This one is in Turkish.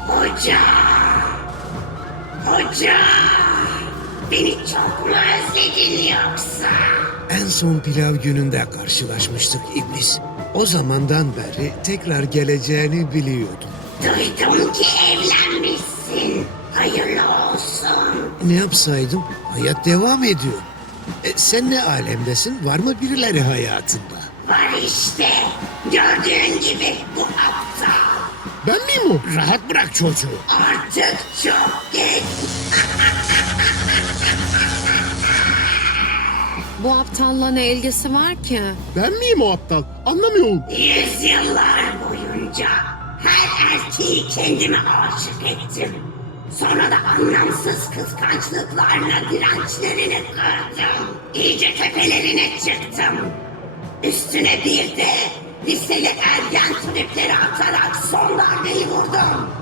Hoca! Hoca! Beni çok mu özledin yoksa? En son pilav gününde karşılaşmıştık iblis. O zamandan beri tekrar geleceğini biliyordum. Duydum ki evlenmişsin. Hayırlı olsun. Ne yapsaydım? Hayat devam ediyor. Sen ne alemdesin? Var mı birileri hayatında? Var işte. Gördüğün gibi bu aptal. Ben miyim o? Rahat bırak çocuğu. Artık çok geç. Bu aptalla ne ilgisi var ki? Ben miyim o aptal? Anlamıyorum. Yüzyıllar boyunca her erkeği kendime aşık ettim. Sonra da anlamsız kıskançlıklarla dirençlerini kırdım. İyice tepelerine çıktım. Üstüne bir de liseli ergen tripleri atarak son darbeyi vurdum.